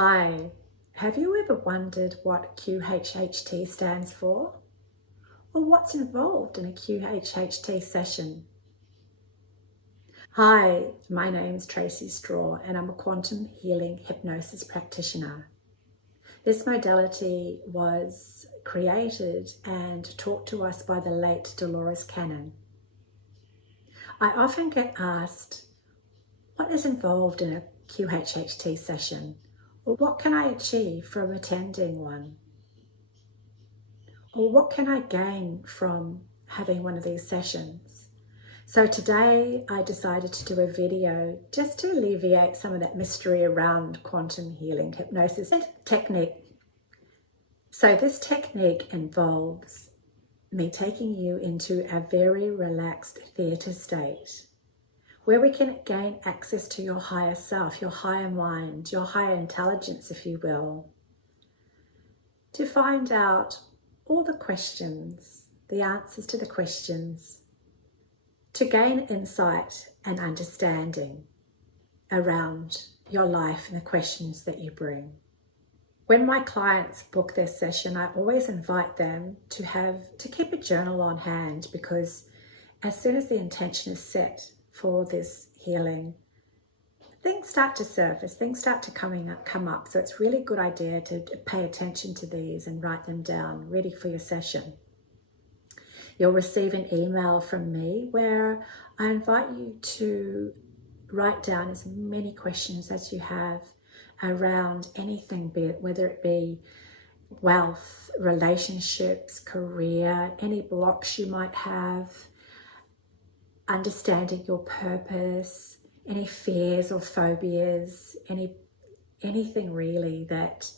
Hi, have you ever wondered what QHHT stands for? Or what's involved in a QHHT session? Hi, my name's Tracy Straw and I'm a Quantum Healing Hypnosis Practitioner. This modality was created and taught to us by the late Dolores Cannon. I often get asked, what is involved in a QHHT session? Or what can I achieve from attending one? Or what can I gain from having one of these sessions? So today I decided to do a video just to alleviate some of that mystery around quantum healing hypnosis technique. So this technique involves me taking you into a very relaxed theatre state where we can gain access to your higher self, your higher mind, your higher intelligence, if you will, to find out all the questions, the answers to the questions, to gain insight and understanding around your life and the questions that you bring. When my clients book their session, I always invite them to keep a journal on hand, because as soon as the intention is set for this healing, things start to surface, things start to come up. So it's really a good idea to pay attention to these and write them down, ready for your session. You'll receive an email from me where I invite you to write down as many questions as you have around anything, whether it be wealth, relationships, career, any blocks you might have, understanding your purpose, any fears or phobias, anything really that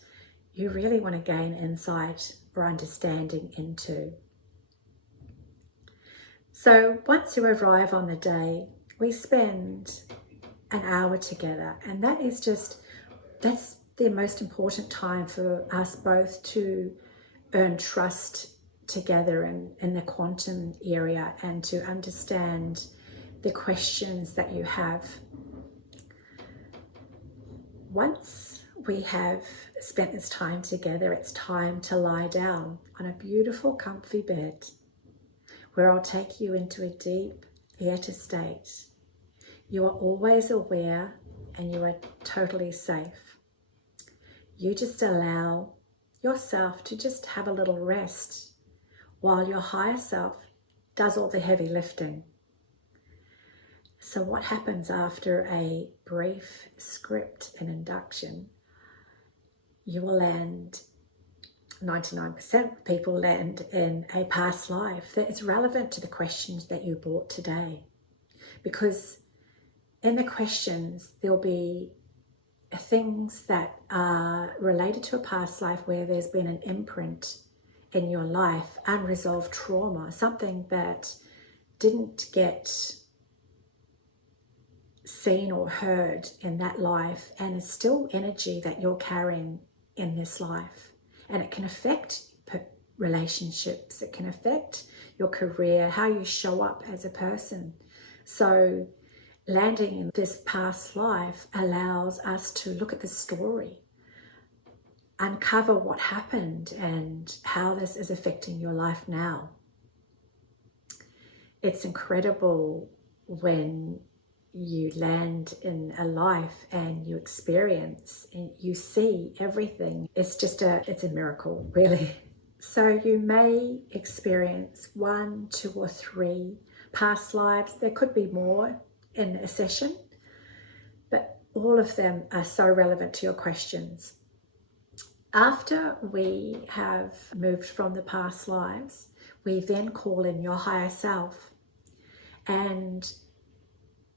you really want to gain insight or understanding into. So once you arrive on the day, we spend an hour together, and that's the most important time for us both to earn trust together in the quantum area and to understand the questions that you have. Once we have spent this time together, it's time to lie down on a beautiful, comfy bed where I'll take you into a deep theatre state. You are always aware and you are totally safe. You just allow yourself to just have a little rest while your higher self does all the heavy lifting. So what happens after a brief script and induction? You will land, 99% of people land in a past life that is relevant to the questions that you brought today. Because in the questions, there'll be things that are related to a past life where there's been an imprint in your life, unresolved trauma, something that didn't get seen or heard in that life, and is still energy that you're carrying in this life. And it can affect relationships, it can affect your career, how you show up as a person. So landing in this past life allows us to look at the story, uncover what happened and how this is affecting your life now. It's incredible when you land in a life and you experience and you see everything. It's a miracle, really. So you may experience 1, 2 or 3 past lives. There could be more in a session, but all of them are so relevant to your questions. After we have moved from the past lives, we then call in your higher self, and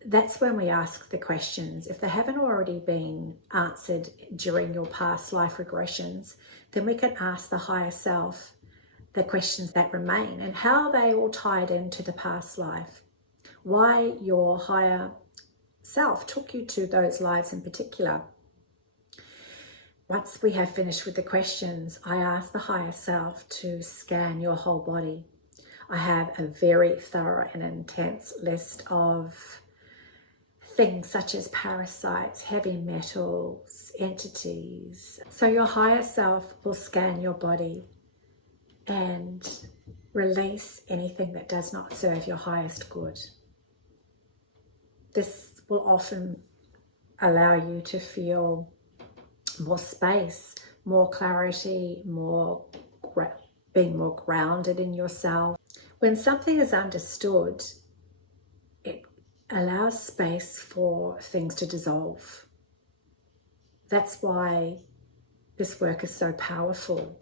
that's when we ask the questions. If they haven't already been answered during your past life regressions, then we can ask the higher self the questions that remain and how they all tied into the past life, why your higher self took you to those lives in particular. Once we have finished with the questions, I ask the higher self to scan your whole body. I have a very thorough and intense list of things such as parasites, heavy metals, entities. So your higher self will scan your body and release anything that does not serve your highest good. This will often allow you to feel more space, more clarity, being more grounded in yourself. When something is understood, it allows space for things to dissolve. That's why this work is so powerful.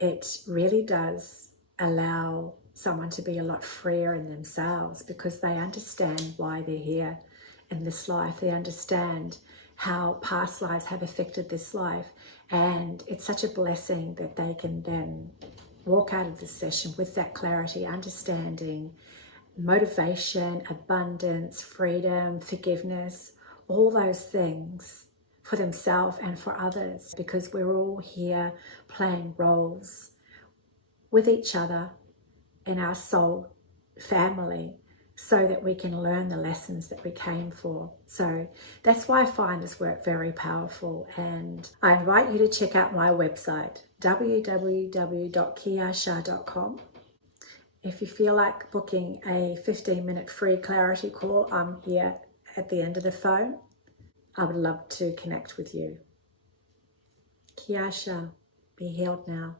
It really does allow someone to be a lot freer in themselves because they understand why they're here in this life. They understand how past lives have affected this life, and it's such a blessing that they can then walk out of this session with that clarity, understanding, motivation, abundance, freedom, forgiveness, all those things for themselves and for others, because we're all here playing roles with each other in our soul family so that we can learn the lessons that we came for. So that's why I find this work very powerful, and I invite you to check out my website, www.Kee-Ah-Sha.com. If you feel like booking a 15-minute free clarity call, I'm here at the end of the phone. I would love to connect with you. Kee-Ah-Sha, be healed now.